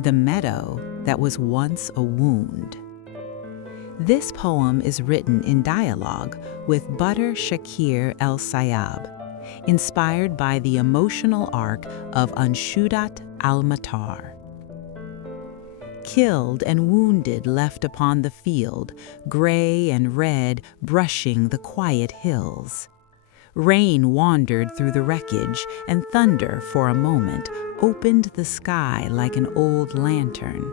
The Meadow That Was Once a Wound. This poem is written in dialogue with Badr Shakir al Sayyab, inspired by the emotional arc of Anshūdat al Maṭar. Killed and wounded left upon the field, gray and red brushing the quiet hills. Rain wandered through the wreckage, and thunder, for a moment, opened the sky like an old lantern.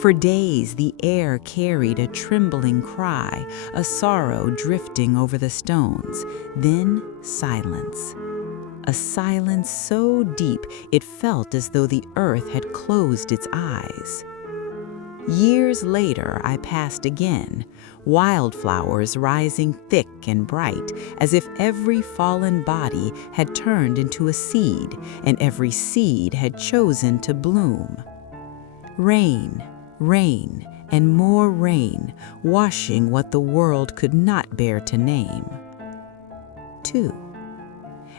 For days the air carried a trembling cry, a sorrow drifting over the stones, then silence. A silence so deep it felt as though the earth had closed its eyes. Years later I passed again, wildflowers rising thick and bright, as if every fallen body had turned into a seed, and every seed had chosen to bloom. Rain, rain, and more rain, washing what the world could not bear to name. 2.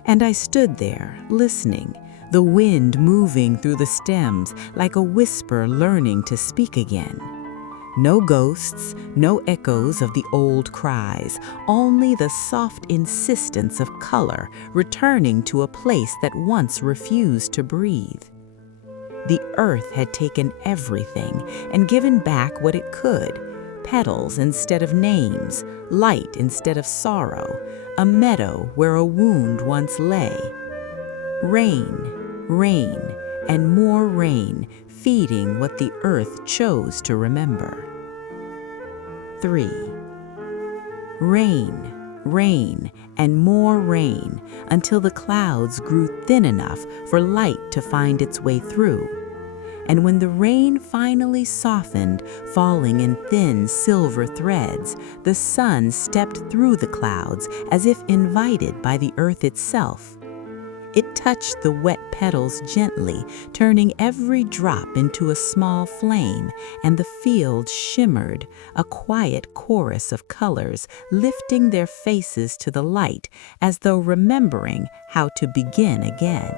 And I stood there, listening, the wind moving through the stems like a whisper learning to speak again. No ghosts, no echoes of the old cries, only the soft insistence of color returning to a place that once refused to breathe. The earth had taken everything and given back what it could: petals instead of names, light instead of sorrow, a meadow where a wound once lay. Rain, rain, and more rain, feeding what the earth chose to remember. 3. Rain, rain, and more rain, until the clouds grew thin enough for light to find its way through. And when the rain finally softened, falling in thin silver threads, the sun stepped through the clouds as if invited by the earth itself. It touched the wet petals gently, turning every drop into a small flame, and the field shimmered, a quiet chorus of colors lifting their faces to the light as though remembering how to begin again.